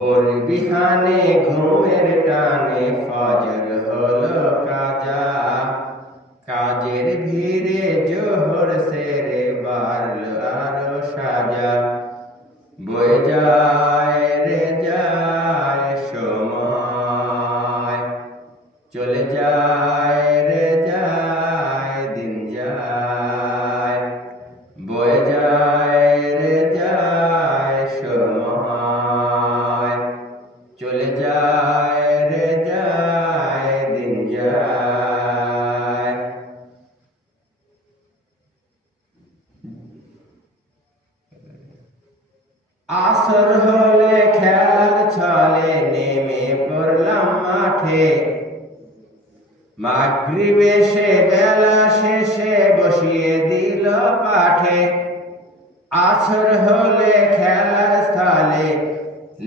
ভোর বিহানে ঘুমের টানে ফজর হলো কাজা, কাজের ভিড়ে জোহর সেরে বাড়ল আরো সাজা। বয়ে যায় রে যায় সময়, চলে যায় রে যায় দিন যায়। বয়ে যায় রে যায় সময়, চলে যায় রে যায় দিন যায়। আসর হলে খেলার ছলে নেমে পড়লাম মাঠে, মাগরিবে সে বেলা শেষে বসিয়ে দিল পাঠে। আসর হলে খেলার স্থলে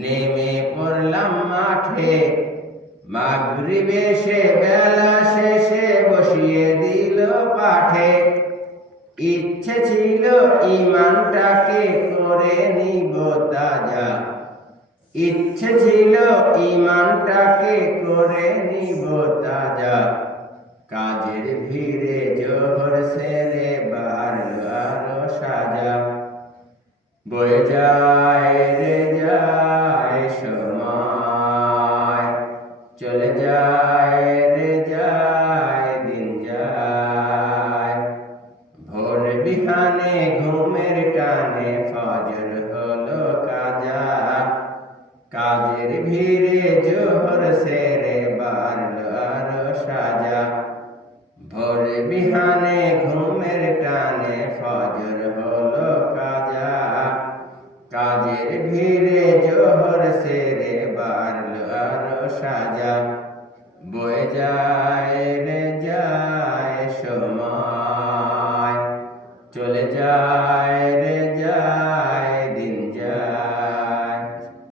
নেমে পড়লাম মাঠে, মাগরিবে সে বেলা শেষে বসিয়ে দিল পাঠে। ইচ্ছে ছিল ইমানটাকে করে নিব তাজা, ইচ্ছে ছিল ইমানটাকে করে নিব তাজা। কাজের ভিড়ে জোহর সেরে বাড়ল আরো সাজা। বয়ে যায় রে যায় সময়, চলে যায় রে যায় দিন যায়। ভোর বিহানে ঘুমের টানে ফজর হলো কাজা, কাজের ভিড়ে জোহর সেরে বাড়ল আরো সাজা। ভোর বিহানে ঘুমের টানে ফজর হলো কাজা, কাজের ভিড়ে জোহর সেরে বাড়ল আরো সাজা। বয়ে যায় রে যায় সময়, চলে যায়